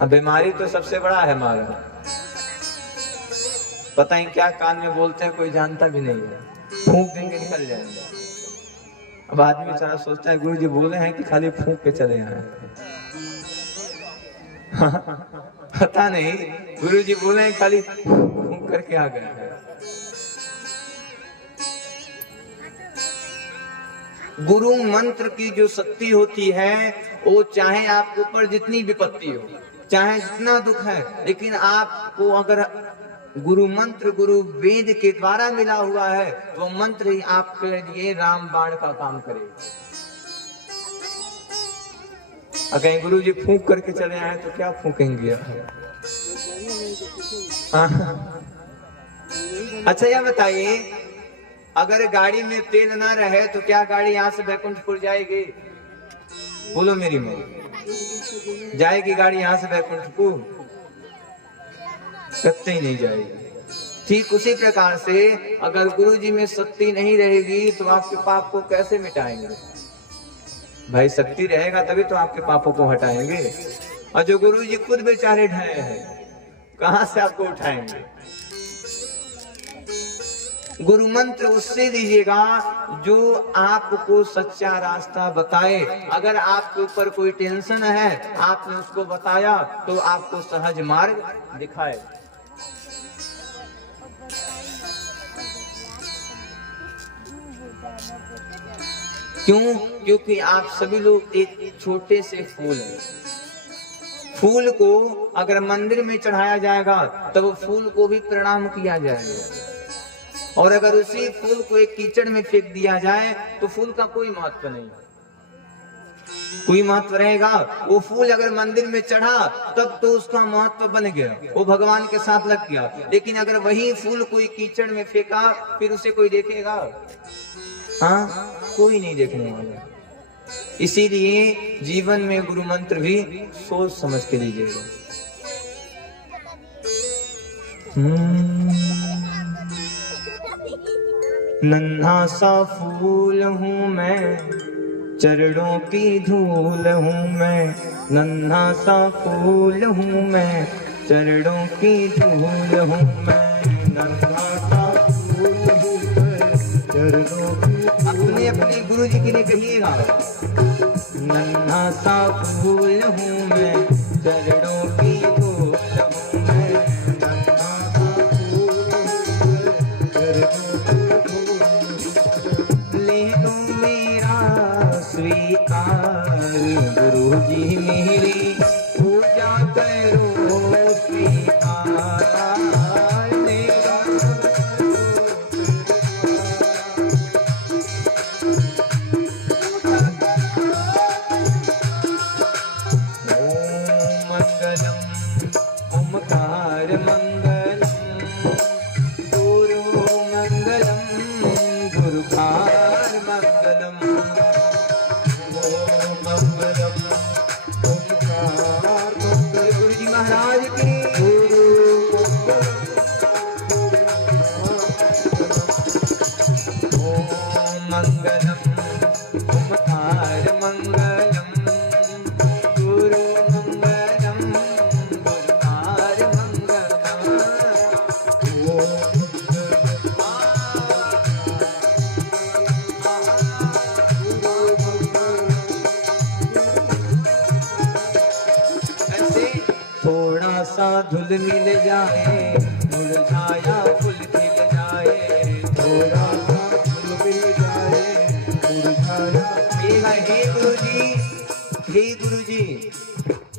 अब बीमारी तो सबसे बड़ा है हमारा, पता नहीं क्या कान में बोलते हैं, कोई जानता भी नहीं है, फूंक देंगे निकल जाएंगे। अब आदमी सारा सोचता है गुरु जी बोले हैं कि खाली फूंक के चले आए। पता नहीं गुरु जी बोले हैं खाली फूंक करके आ गए। गुरु मंत्र की जो शक्ति होती है वो चाहे आपके ऊपर जितनी विपत्ति हो, चाहे जितना दुख है, लेकिन आपको अगर गुरु मंत्र गुरु वेद के द्वारा मिला हुआ है तो मंत्र ही आपके लिए राम बाण का काम करेगा। अगर गुरु जी फूंक करके चले आए तो क्या फूकेंगे? अच्छा यह बताइए, अगर गाड़ी में तेल ना रहे तो क्या गाड़ी यहाँ से बैकुंठपुर जाएगी? बोलो मेरी माँ, जाएगी गाड़ी यहाँ से बैकुंठपुर? कतई ही नहीं जाएगी। ठीक उसी प्रकार से अगर गुरु जी में शक्ति नहीं रहेगी तो आपके पाप को कैसे मिटाएंगे? भाई शक्ति रहेगा तभी तो आपके पापों को हटाएंगे। और जो गुरु जी खुद बेचारे ढाए हैं, कहां से आपको उठाएंगे? गुरु मंत्र उससे लीजिएगा जो आपको सच्चा रास्ता बताए। अगर आपके ऊपर कोई टेंशन है, आपने उसको बताया तो आपको सहज मार्ग दिखाए। क्यों? क्योंकि आप सभी लोग एक छोटे से फूल हैं। फूल को अगर मंदिर में चढ़ाया जाएगा तब फूल को भी प्रणाम किया जाएगा, और अगर उसी फूल को एक कीचड़ में फेंक दिया जाए तो फूल का कोई महत्व नहीं, कोई महत्व रहेगा? वो फूल अगर मंदिर में चढ़ा तब तो उसका महत्व बन गया, वो भगवान के साथ लग गया। लेकिन अगर वही फूल कोई कीचड़ में फेंका फिर उसे कोई देखेगा? हाँ, कोई नहीं देखने वाला। इसीलिए जीवन में गुरु मंत्र भी सोच समझ के लीजिएगा। नन्हा सा फूल हूँ मैं, चरणों की धूल हूँ मैं। नन्हा सा फूल हूँ मैं, चरणों की धूल हूँ मैं। नन्हा सा फूल हूँ मैं, चरणों की। अपने अपने गुरु जी के लिए कहिएगा, नन्हा सा फूल हूँ मैं, चरणों की धूल हूँ मैं। नन्हा सा फूल हूँ मैं, चरणों की धूल। ले लो मेरा स्वीकार गुरु जी मेरी पूजा करो स्वीकार। धुल मिल जाए, मुरझाया फूल खिल जाए। थोड़ा सा धुल मिल जाए, मुरझाया। हे गुरुजी, हे गुरुजी,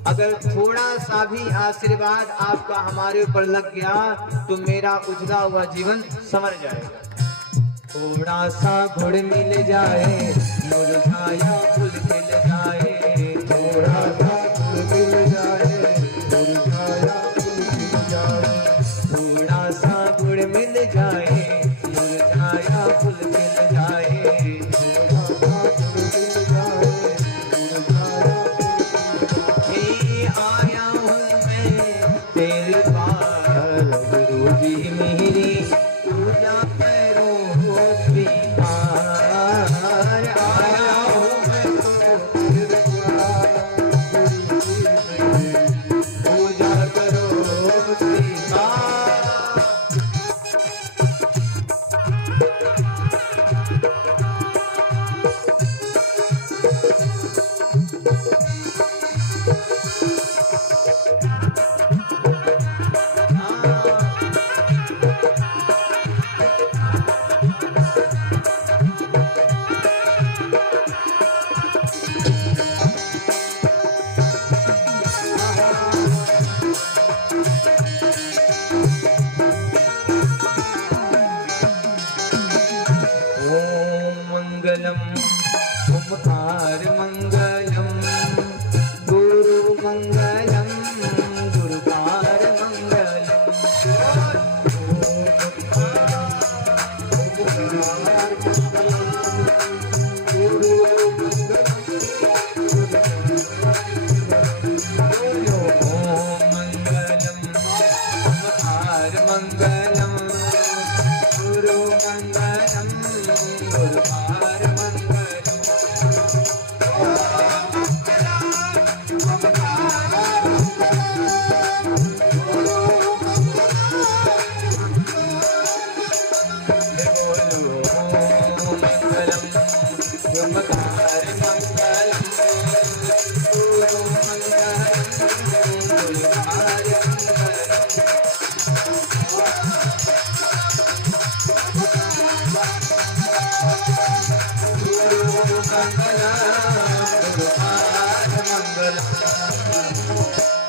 अगर थोड़ा सा भी आशीर्वाद आपका हमारे ऊपर लग गया तो मेरा उजला हुआ जीवन संवर जाएगा। थोड़ा सा गुड़ मिल जाए, मुरझाया फूल खिल जाए। थोड़ा सा गुड़ मिल जाए, मुरझाया गुड़ मिल जाए, मुरझाया फूल खिल जाए। हे आया हूँ मैं तेरे पार गुरु जी मेरी पूजा करो स्वीकार। आया हूँ मैं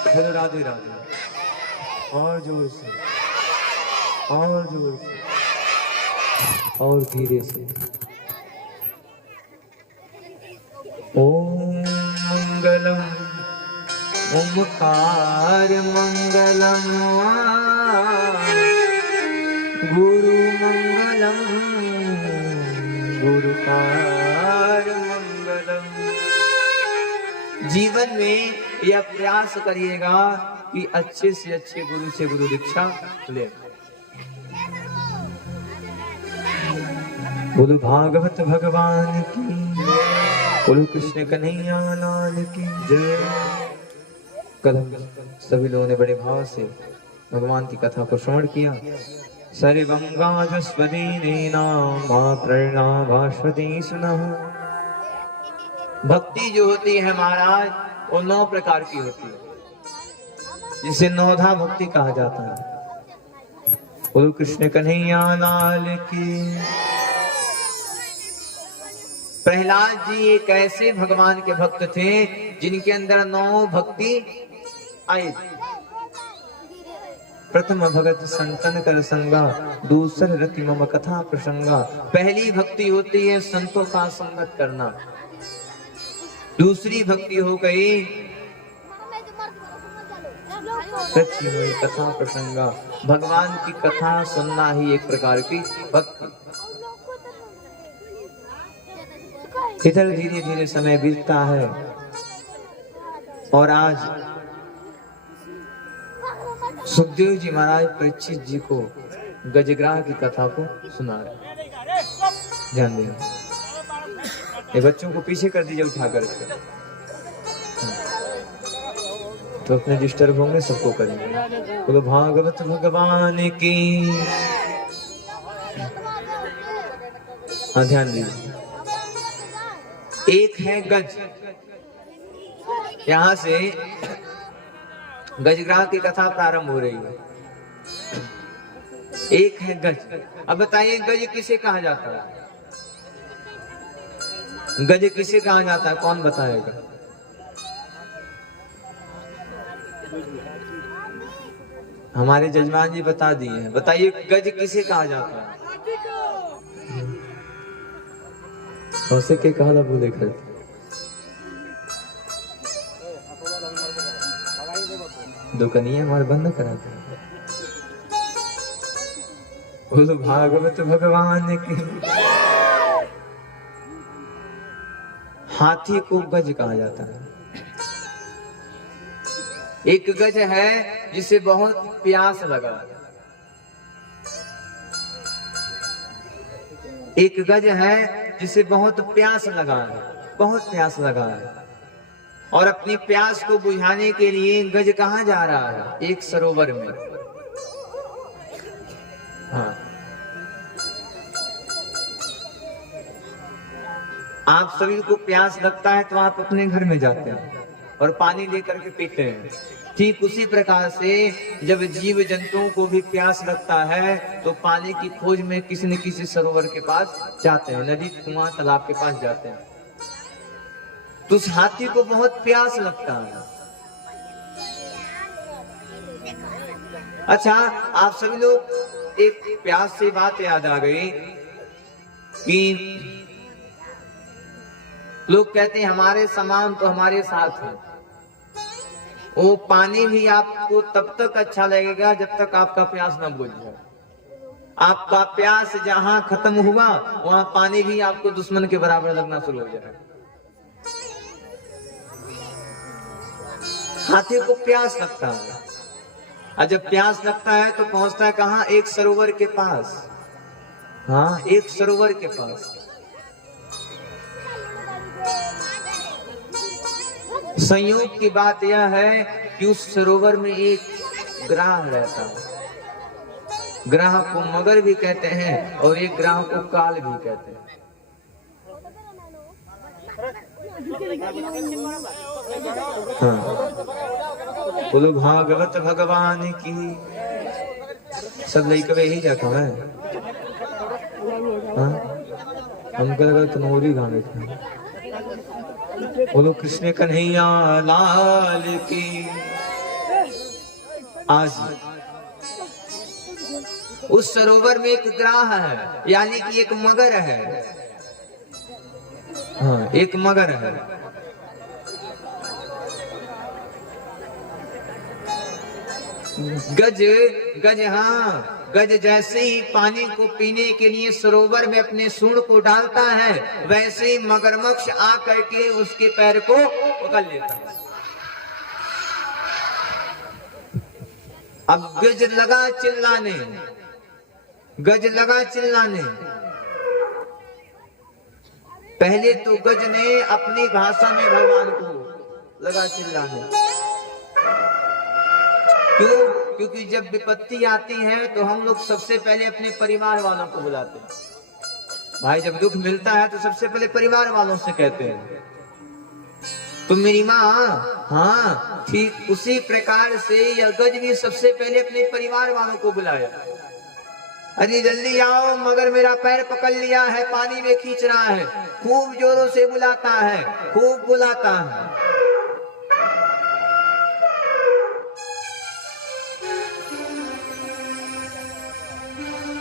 चलो राधे राधे, और जोर से, और जोर से, और धीरे से। ओम मंगलम ओमकार मंगलम गुरु मंगलम गुरुकार मंगलम। जीवन में यह प्रयास करिएगा कि अच्छे से अच्छे गुरु से गुरु दीक्षा ले। बोलो भागवत भगवान की, बोलो कृष्ण कन्हैया लाल की जय। कल सभी लोगों ने बड़े भाव से भगवान की कथा को श्रवण किया। भक्ति जो होती है महाराज, वो 9 प्रकार की होती है, जिसे नौधा भक्ति कहा जाता है। बोलो कृष्ण कन्हैया लाल की। प्रहलाद जी एक ऐसे भगवान के भक्त थे जिनके अंदर 9 भक्ति आई। प्रथम भगत संतन कर संगा, दूसर रति मम कथा प्रसंगा। पहली भक्ति होती है संतों का संगत करना। दूसरी भक्ति हो गई कथा प्रसंगा, भगवान की कथा सुनना ही एक प्रकार की भक्ति। इधर धीरे धीरे समय बीतता है और आज सुखदेव जी महाराज परीक्षित जी को गजग्राह की कथा को सुना रहे। ध्यान देना, ये बच्चों को पीछे कर दीजिए उठा करके, तो अपने डिस्टर्ब होंगे, सबको करेंगे। बोलो भागवत भगवान की। हाँ ध्यान दीजिए। एक है गज, यहां से गजग्राह की कथा प्रारंभ हो रही है। एक है गज। अब बताइए गज किसे कहा जाता है? गज किसे कहा जाता है, कौन बताएगा? हमारे जजमान जी बता दिए हैं। बताइए गज किसे कहा जाता है? उसे के कहा बोले करते दुकनिया हमारे बंद कराते हैं। बोलो भागवत भगवान की। हाथी को गज कहा जाता है। एक गज है जिसे बहुत प्यास लगा। एक गज है जिसे बहुत प्यास लगा है, बहुत प्यास लगा है, और अपनी प्यास को बुझाने के लिए गज कहाँ जा रहा है? एक सरोवर में। हाँ, आप सभी को प्यास लगता है तो आप अपने घर में जाते हैं और पानी लेकर के पीते हैं। ठीक उसी प्रकार से जब जीव जंतुओं को भी प्यास लगता है तो पानी की खोज में किसी न किसी सरोवर के पास जाते हैं, नदी, कुआं, तालाब के पास जाते हैं। तो उस हाथी को बहुत प्यास लगता है। अच्छा, आप सभी लोग, एक प्यास से बात याद आ गई कि लोग कहते हैं हमारे सामान तो हमारे साथ है। वो पानी भी आपको तब तक अच्छा लगेगा जब तक आपका प्यास न बुझ जाए। आपका प्यास जहां खत्म हुआ वहां पानी भी आपको दुश्मन के बराबर लगना शुरू हो जाए। हाथी को प्यास लगता है, और जब प्यास लगता है तो पहुंचता है कहां? एक सरोवर के पास। हाँ, एक सरोवर के पास। संयोग की बात यह है कि उस सरोवर में एक ग्राह रहता है। ग्राह को मगर भी कहते हैं और एक ग्राह को काल भी कहते हैं। हाँ, बोलो भागवत भगवान की। सब लड़के ही जाता है। हाँ, हमको लगा तुम और ही गाने थे। बोलो कृष्ण कन्हैया लाल की। आज उस सरोवर में एक ग्राह है, यानी कि एक मगर है। हाँ, एक मगर है। गज गज हाँ गज जैसे ही पानी को पीने के लिए सरोवर में अपने सूंड को डालता है, वैसे ही मगरमच्छ आ करके उसके पैर को पकड़ लेता है। अब गज लगा चिल्लाने, गज लगा चिल्लाने। पहले तो गज ने अपनी भाषा में भगवान को लगा चिल्लाने। क्यों? क्योंकि जब विपत्ति आती है तो हम लोग सबसे पहले अपने परिवार वालों को बुलाते हैं। भाई जब दुख मिलता है तो सबसे पहले परिवार वालों से कहते हैं। तो मेरी माँ, हाँ ठीक उसी प्रकार से यह गज भी सबसे पहले अपने परिवार वालों को बुलाया। अरे जल्दी आओ, मगर मेरा पैर पकड़ लिया है, पानी में खींच रहा है। खूब जोरों से बुलाता है, खूब बुलाता है।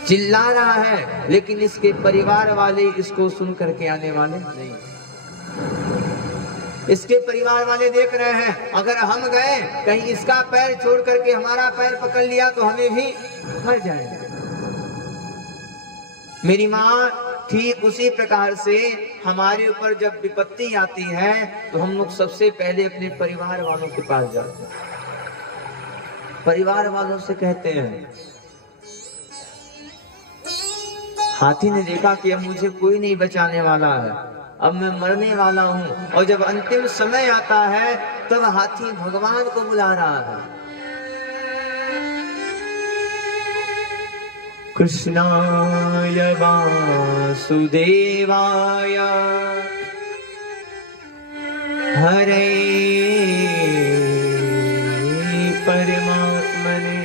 चिल्ला रहा है, लेकिन इसके परिवार वाले इसको सुन करके आने वाले नहीं। इसके परिवार वाले देख रहे हैं, अगर हम गए कहीं इसका पैर छोड़ करके हमारा पैर पकड़ लिया तो हमें भी मर जाएगा। मेरी माँ, ठीक उसी प्रकार से हमारे ऊपर जब विपत्ति आती है तो हम लोग सबसे पहले अपने परिवार वालों के पास जाते हैं। परिवार वालों से कहते हैं। हाथी ने देखा कि अब मुझे कोई नहीं बचाने वाला है, अब मैं मरने वाला हूं, और जब अंतिम समय आता है तब हाथी भगवान को बुला रहा है। कृष्णाय वासुदेवाय हरे परमात्मने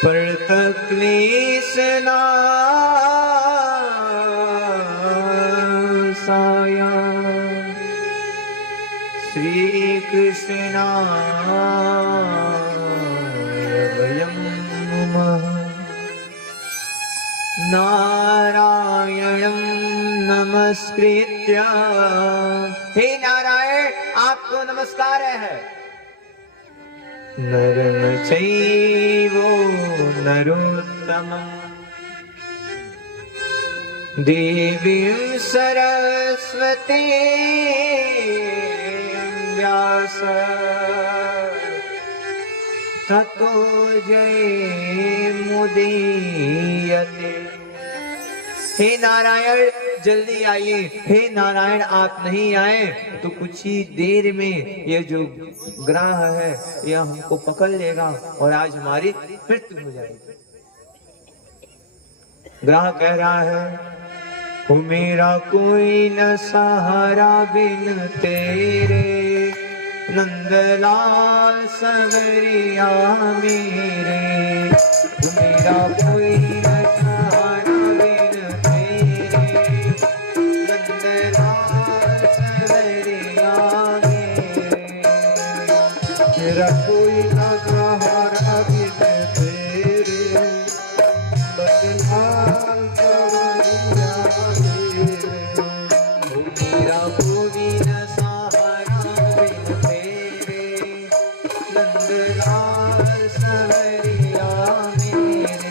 प्रणतक्लेशनाशाय श्री कृष्णाय वयं नमः। नारायणं नमस्कृत्य, हे नारायण आपको नमस्कार है। नरं चैव नरोत्तमं देवीं सरस्वती व्यास ततो जयमुदीयते। हे नारायण जल्दी आइए, हे नारायण आप नहीं आए तो कुछ ही देर में ये जो ग्राह है यह हमको पकड़ लेगा और आज हमारी मृत्यु हो जाएगी। ग्राह कह रहा है, हो मेरा कोई न सहारा बिन तेरे, नंदलाल सवरिया मेरे। हो मेरा कोई न सहारा बिन तेरे, नंदलाल सवरिया मेरे। मेरा कोई न सहारा बिन तेरे, नंदलाल सवरिया मेरे। हो मेरा कोई न सहारा बिन तेरे, नंदलाल सवरिया मेरे।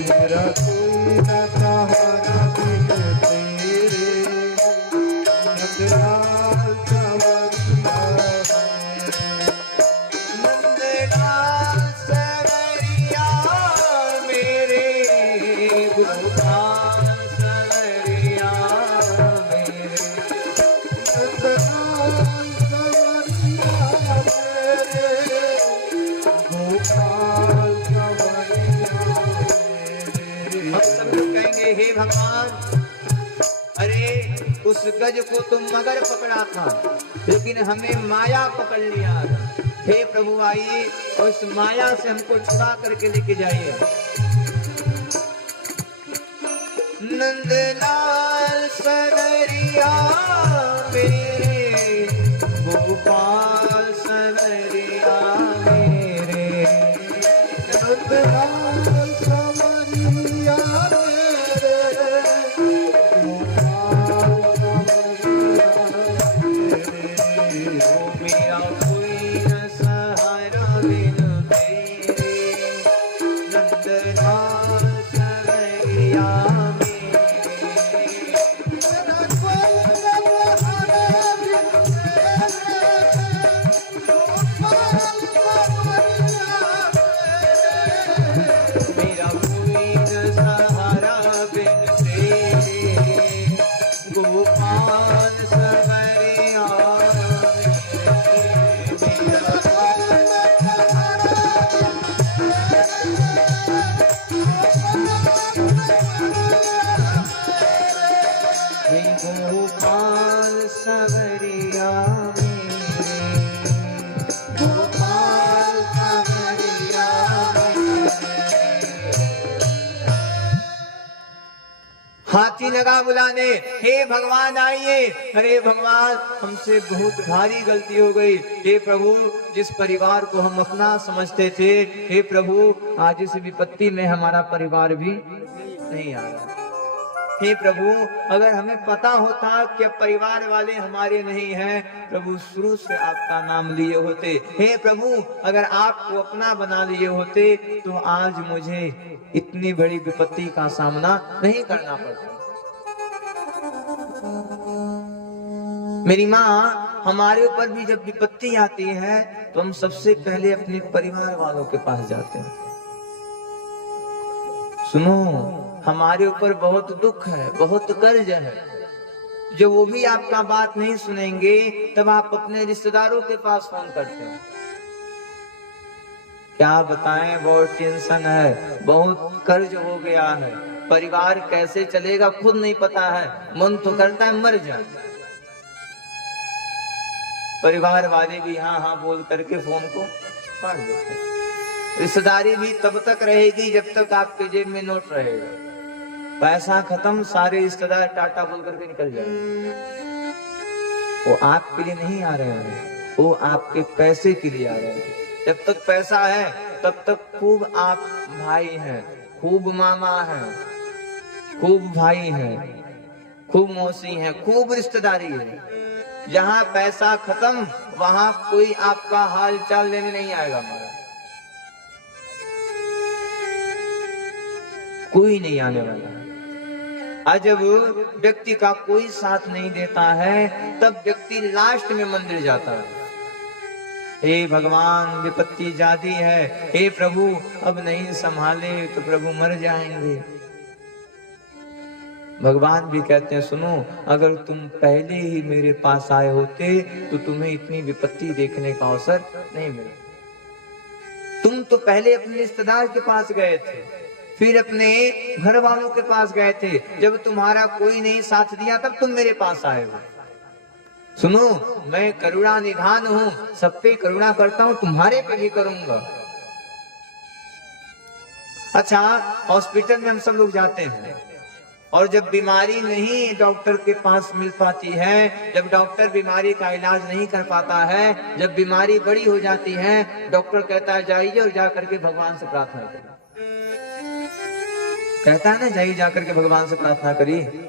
मेरा कोई न सहारा बिन तेरे, नंदलाल सवरिया नंदलाल सवरिया मेरे। गोपाल सवरिया मेरे, नंदलाल सवरिया मेरे। गोपाल सवरिया मेरे। अब सब लोग कहेंगे, हे भगवान, अरे उस गज को तुम मगर पकड़ा था, लेकिन हमें माया पकड़ लिया। हे प्रभु आइए और इस माया से हमको छुड़ा करके लेके जाइए। नंदलाल सवरिया सवरिया मेरे, गोपाल सवरिया मेरे, नंदलाल सवरिया मेरे, ओ मेरा कोई न सहारा बिन तेरे, नंदलाल सवरिया मेरे, मेरा कोई न सहारा बिन तेरे, गोपाल सवरिया मेरे। मेरा कोई न सहारा बिन तेरे, गोपाल सवरिया मेरे, मेरा हे गोपाल सवरिया मेरे, गोपाल सवरिया मेरे। हाथी लगा बुलाने, हे भगवान आइए। अरे भगवान, हमसे बहुत भारी गलती हो गई। हे प्रभु, जिस परिवार को हम अपना समझते थे, हे प्रभु, आज इस विपत्ति में हमारा परिवार भी नहीं आ रहा। हे प्रभु, अगर हमें पता होता कि अब परिवार वाले हमारे नहीं हैं, प्रभु शुरू से आपका नाम लिए होते। हे प्रभु, अगर आपको अपना बना लिए होते तो आज मुझे इतनी बड़ी विपत्ति का सामना नहीं करना पड़ता। मेरी माँ, हमारे ऊपर भी जब विपत्ति आती है तो हम सबसे पहले अपने परिवार वालों के पास जाते हैं। सुनो, हमारे ऊपर बहुत दुख है, बहुत कर्ज है। जब वो भी आपका बात नहीं सुनेंगे तब आप अपने रिश्तेदारों के पास फोन करते हैं। क्या बताएं, बहुत टेंशन है, बहुत कर्ज हो गया है, परिवार कैसे चलेगा खुद नहीं पता है, मन तो करता है मर जाए। परिवार वाले भी हाँ हाँ बोल करके फोन को काट देते हैं। रिश्तेदारी भी तब तक रहेगी जब तक आपके जेब में नोट रहेगा। पैसा खत्म, सारे रिश्तेदार टाटा बोल करके निकल जाएंगे। वो आपके लिए नहीं आ रहे हैं, वो आपके पैसे के लिए आ रहे हैं। जब तक पैसा है तब तक खूब आप भाई हैं, खूब मामा हैं, खूब भाई हैं, खूब मौसी हैं, खूब रिश्तेदारी है। जहां पैसा खत्म वहां कोई आपका हाल चाल लेने नहीं आएगा। हमारा कोई नहीं आने वाला। आज जब व्यक्ति का कोई साथ नहीं देता है तब व्यक्ति लास्ट में मंदिर जाता है। हे भगवान, विपत्ति ज्यादा है, हे प्रभु, अब नहीं संभाले तो प्रभु मर जाएंगे। भगवान भी कहते हैं, सुनो, अगर तुम पहले ही मेरे पास आए होते तो तुम्हें इतनी विपत्ति देखने का अवसर नहीं मिला। तुम तो पहले अपने रिश्तेदार के पास गए थे, फिर अपने घर वालों के पास गए थे। जब तुम्हारा कोई नहीं साथ दिया तब तुम मेरे पास आए हो। सुनो, मैं करुणा निधान हूँ, सब पे करुणा करता हूँ, तुम्हारे पे भी करूंगा। अच्छा, हॉस्पिटल में हम सब लोग जाते हैं और जब बीमारी नहीं डॉक्टर के पास मिल पाती है, जब डॉक्टर बीमारी का इलाज नहीं कर पाता है, जब बीमारी बड़ी हो जाती है, डॉक्टर कहता है जाइए और जा करके भगवान से प्रार्थना करिए। कहता है ना, जाइए जा करके भगवान से प्रार्थना करिए।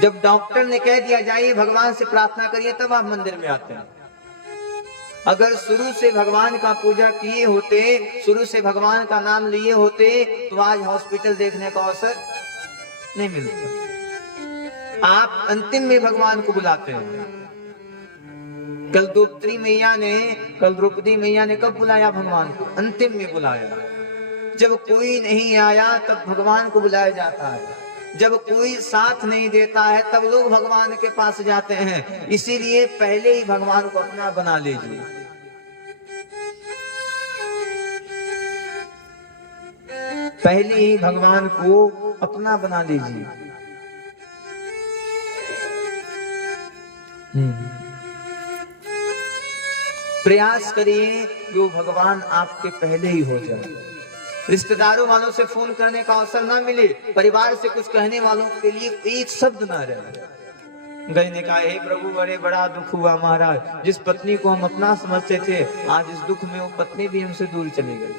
जब डॉक्टर ने कह दिया जाइए भगवान से प्रार्थना करिए, तब आप मंदिर में आते हैं। अगर शुरू से भगवान का पूजा किए होते, शुरू से भगवान का नाम लिए होते तो आज हॉस्पिटल देखने का अवसर नहीं मिलता। आप अंतिम में भगवान को बुलाते हैं। कल द्रौपदी मैया ने कब बुलाया भगवान को? अंतिम में बुलाया। जब कोई नहीं आया तब भगवान को बुलाया जाता है। जब कोई साथ नहीं देता है तब लोग भगवान के पास जाते हैं। इसीलिए पहले ही भगवान को अपना बना लीजिए। पहले ही भगवान को अपना बना लीजिए। प्रयास करिए कि वो भगवान आपके पहले ही हो जाए। रिश्तेदारों वालों से फोन करने का अवसर ना मिले, परिवार से कुछ कहने वालों के लिए एक शब्द ना रहे। गज ने कहा, हे प्रभु बड़े बड़ा दुख हुआ महाराज, जिस पत्नी को हम अपना समझते थे आज इस दुख में वो पत्नी भी हमसे दूर चली गई।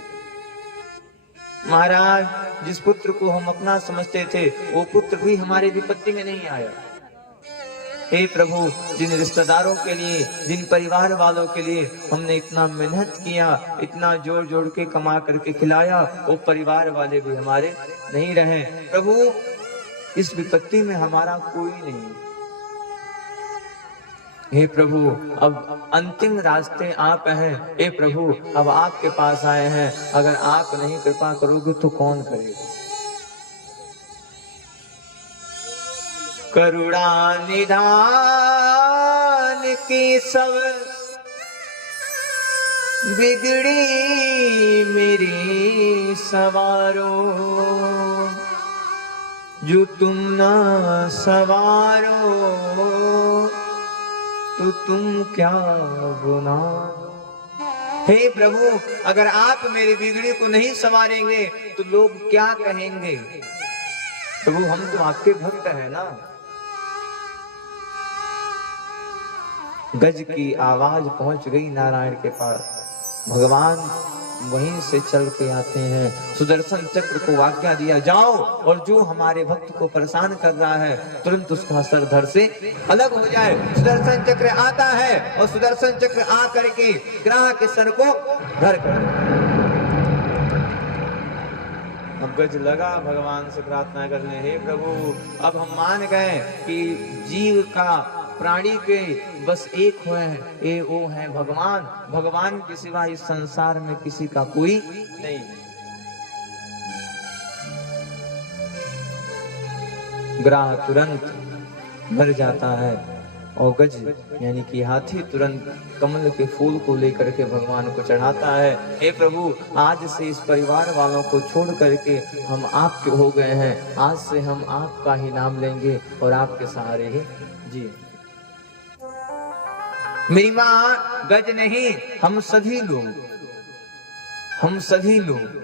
महाराज जिस पुत्र को हम अपना समझते थे वो पुत्र भी हमारे विपत्ति में नहीं आया। हे प्रभु, जिन रिश्तेदारों के लिए, जिन परिवार वालों के लिए हमने इतना मेहनत किया, इतना जोड़ जोड़ के कमा करके खिलाया, वो परिवार वाले भी हमारे नहीं रहे। प्रभु इस विपत्ति में हमारा कोई नहीं। हे प्रभु अब अंतिम रास्ते आप हैं। हे प्रभु अब आपके पास आए हैं, अगर आप नहीं कृपा करोगे तो कौन करेगा। करुणा निधान की सब बिगड़ी मेरी सवारो, जो तुम ना सवारो तो तुम क्या गुना। हे प्रभु अगर आप मेरी बिगड़ी को नहीं संवारेंगे तो लोग क्या कहेंगे। प्रभु हम तो आपके भक्त हैं ना। गज की आवाज पहुंच गई नारायण के पास। भगवान वहीं से चल के आते हैं, सुदर्शन चक्र को आज्ञा दिया, जाओ और जो हमारे भक्त को परेशान कर रहा है तुरंत उसका सर धड़ से अलग हो जाए। सुदर्शन चक्र आता है और सुदर्शन चक्र आ करके ग्राह के सर को धर कर। अब गज लगा भगवान से प्रार्थना करने, हे प्रभु अब हम मान गए कि जीव का, प्राणी के बस एक हुए हैं, ये वो है भगवान। भगवान के सिवा इस संसार में किसी का कोई नहीं है। ग्राह तुरंत मर जाता है और गज यानी कि हाथी तुरंत कमल के फूल को लेकर के भगवान को चढ़ाता है। हे प्रभु आज से इस परिवार वालों को छोड़ करके हम आपके हो गए हैं, आज से हम आपका ही नाम लेंगे और आपके सहारे ही जी। मेरी माँ गज नहीं, हम सभी लोग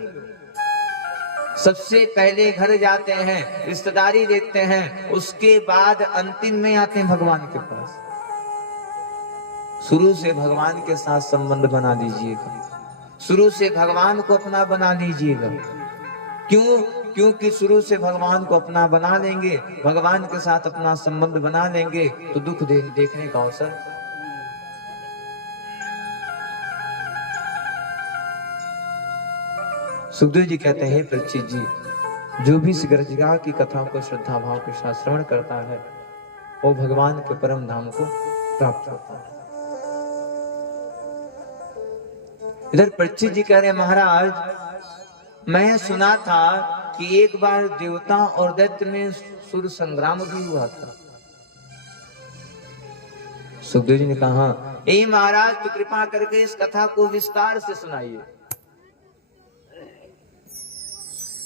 सबसे पहले घर जाते हैं, रिश्तेदारी देखते हैं, उसके बाद अंतिम में आते हैं भगवान के पास। शुरू से भगवान के साथ संबंध बना लीजिएगा, शुरू से भगवान को अपना बना लीजिएगा। क्यों? क्योंकि शुरू से भगवान को अपना बना लेंगे, भगवान के साथ अपना संबंध बना लेंगे तो दुख देखने का अवसर। सुखदेव जी कहते हैं, परीक्षित जी जो भी इस गर्जिका की कथाओं को श्रद्धा भाव के साथ श्रवण करता है वो भगवान के परम धाम को प्राप्त होता है। इधर परीक्षित जी कह रहे हैं, महाराज मैं सुना था कि एक बार देवता और दैत्य में सुर संग्राम भी हुआ था। सुखदेव जी ने कहा, ए महाराज तो कृपा करके इस कथा को विस्तार से सुनाइए।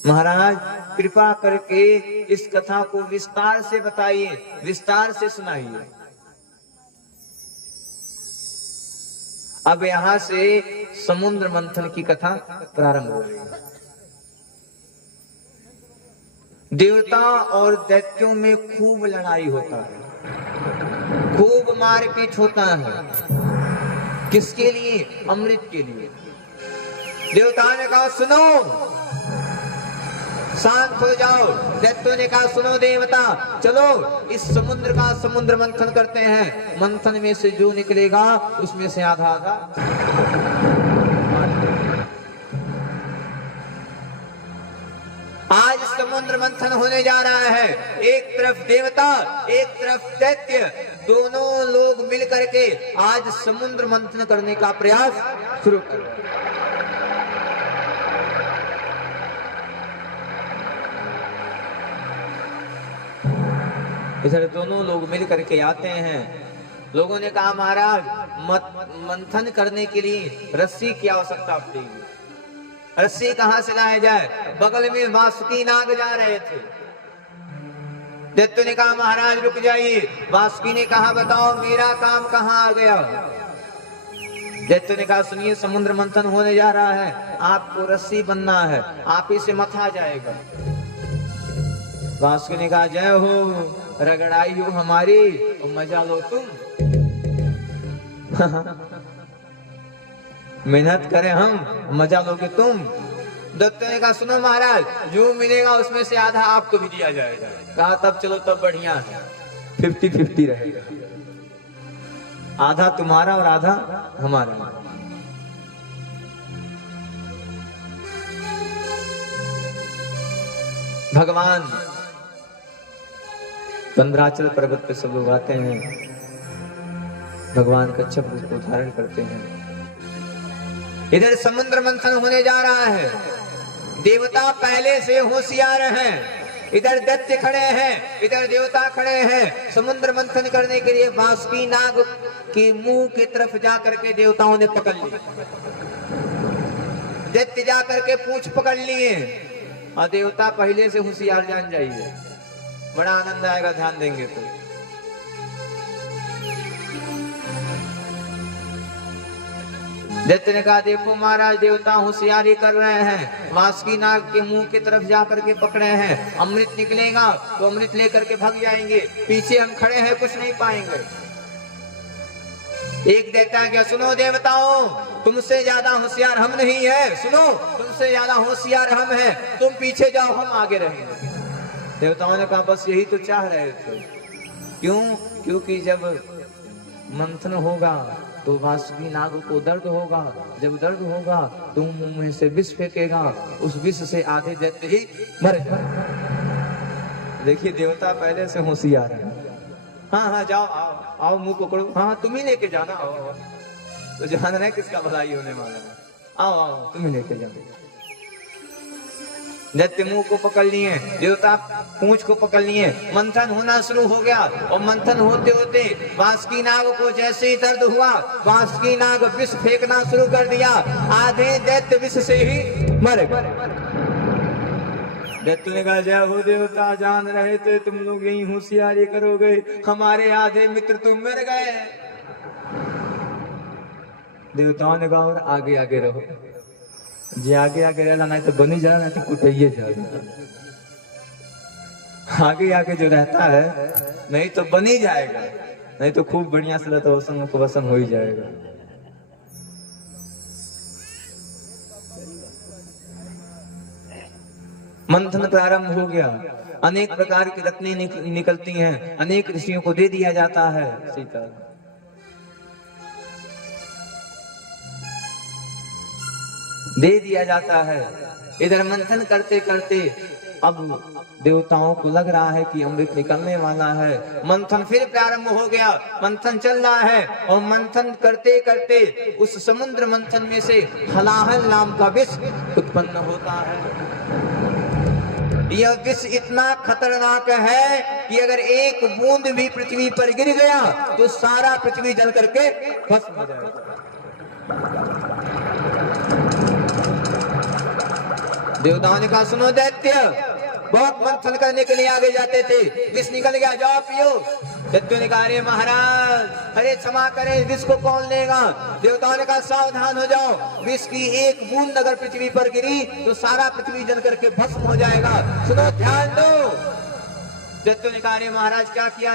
महाराज कृपा करके इस कथा को विस्तार से बताइए, विस्तार से सुनाइए। अब यहां से समुद्र मंथन की कथा प्रारंभ हो रही है। देवता और दैत्यों में खूब लड़ाई होता है, खूब मारपीट होता है। किसके लिए? अमृत के लिए। देवता ने कहा सुनो, शांत हो जाओ। दैत्यों ने कहा सुनो देवता, चलो इस समुद्र का समुद्र मंथन करते हैं। मंथन में से जो निकलेगा उसमें से आधा आधा। आज समुद्र मंथन होने जा रहा है। एक तरफ देवता, एक तरफ दैत्य, दोनों लोग मिल करके आज समुद्र मंथन करने का प्रयास शुरू कर। इधर दोनों लोग मिल करके आते हैं। लोगों ने कहा महाराज मंथन करने के लिए रस्सी की आवश्यकता पड़ेगी। रस्सी कहां से लाया जाए? बगल में वासुकी नाग जा रहे थे। दैत्य ने कहा महाराज रुक जाइए। वासुकी ने कहा बताओ मेरा काम कहां आ गया? दैत्य ने कहा सुनिए समुद्र मंथन होने जा रहा है, आपको रस्सी बनना है, आप ही से मथा जाएगा। वासुकी ने कहा जय हो। रगड़ाई हो हमारी और मजा लो तुम। मेहनत करें हम, मजा लोगे तुम। दत्त ने कहा सुनो महाराज, जो मिलेगा उसमें से आधा आपको भी दिया जाएगा। कहा तब चलो, तब बढ़िया है, 50-50 रहेगा, आधा तुम्हारा और आधा हमारा। भगवान पंद्राचल पर्वत पे सब लोग आते हैं, भगवान कच्छप रूप को धारण करते हैं। इधर समुद्र मंथन होने जा रहा है, देवता पहले से होशियार हैं। इधर दैत्य खड़े हैं, इधर देवता खड़े हैं। समुद्र मंथन करने के लिए बासुकी नाग के मुंह की तरफ जाकर के देवताओं ने पकड़ ली। दैत्य जाकर के पूंछ पकड़ लिए, और देवता पहले से होशियार, जान जाइए, बड़ा आनंद आएगा ध्यान देंगे तो। दैत्य ने कहा देखो महाराज, देवता होशियारी कर रहे हैं, बासुकी नाग के मुंह की तरफ जाकर के पकड़े हैं, अमृत निकलेगा तो अमृत लेकर के भाग जाएंगे, पीछे हम खड़े हैं कुछ नहीं पाएंगे। एक दैत्य क्या, सुनो देवताओं, तुमसे ज्यादा होशियार हम नहीं है, सुनो तुमसे ज्यादा होशियार हम हैं, तुम पीछे जाओ हम आगे रहेंगे। देवताओं ने कहा बस यही तो चाह रहे थे। क्यों? क्योंकि जब मंथन होगा तो बासुकी नाग को दर्द होगा, जब दर्द होगा तो मुंह में से विष फेंकेगा, उस विष से आधे दैत्य ही मर जाए। देखिए देवता पहले से होशियार है। हाँ हाँ जाओ, आओ आओ, मुंह पकड़ो, हाँ तुम ही लेके जाना, आओ। तो जान रहे किसका भलाई होने वाला है, आओ आओ तुम ही लेके जाना। दैत्य मुंह को पकड़ लिए, देवता पूंछ को पकड़ लिए, मंथन होना शुरू हो गया। और मंथन होते होते बासुकी नाग को जैसे ही दर्द हुआ, बासुकी नाग विष फेंकना शुरू कर दिया, आधे दैत्य विष से ही मर गए। दैत्य ने कहा जय हो देवता, जान रहे थे तुम लोग यही होशियारी करोगे, हमारे आधे मित्र तुम मर गए। देवताओं ने कहा और आगे आगे रहो, जे आगे आगे रहना, नहीं तो बनी जाना, नहीं तो कुटाइए जाएगा। आगे आगे जो रहता है नहीं तो बनी जाएगा, नहीं तो खूब बढ़िया से रहता वसन हो ही जाएगा। मंथन प्रारंभ हो गया, अनेक प्रकार की रत्नें निकलती हैं, अनेक ऋषियों को दे दिया जाता है सीता। दे दिया जाता है। इधर मंथन करते करते अब देवताओं को लग रहा है कि अमृत निकलने वाला है। मंथन फिर प्रारंभ हो गया, मंथन चल रहा है, और मंथन करते करते उस समुद्र मंथन में से हलाहल नाम का विष उत्पन्न होता है। यह विष इतना खतरनाक है कि अगर एक बूंद भी पृथ्वी पर गिर गया तो सारा पृथ्वी जल करके भस्म हो जाएगा। देवताओं ने कहा सुनो दैत्य, बहुत मंथन करने के लिए आगे जाते थे, विष निकल गया, जाओ पियो। दैत्य ने कहा अरे महाराज, अरे क्षमा करें, विष को कौन लेगा। देवताओं ने कहा सावधान हो जाओ, विष की एक बूंद अगर पृथ्वी पर गिरी तो सारा पृथ्वी जल करके भस्म हो जाएगा, सुनो ध्यान दो। दैत्य ने कहा अरे महाराज क्या किया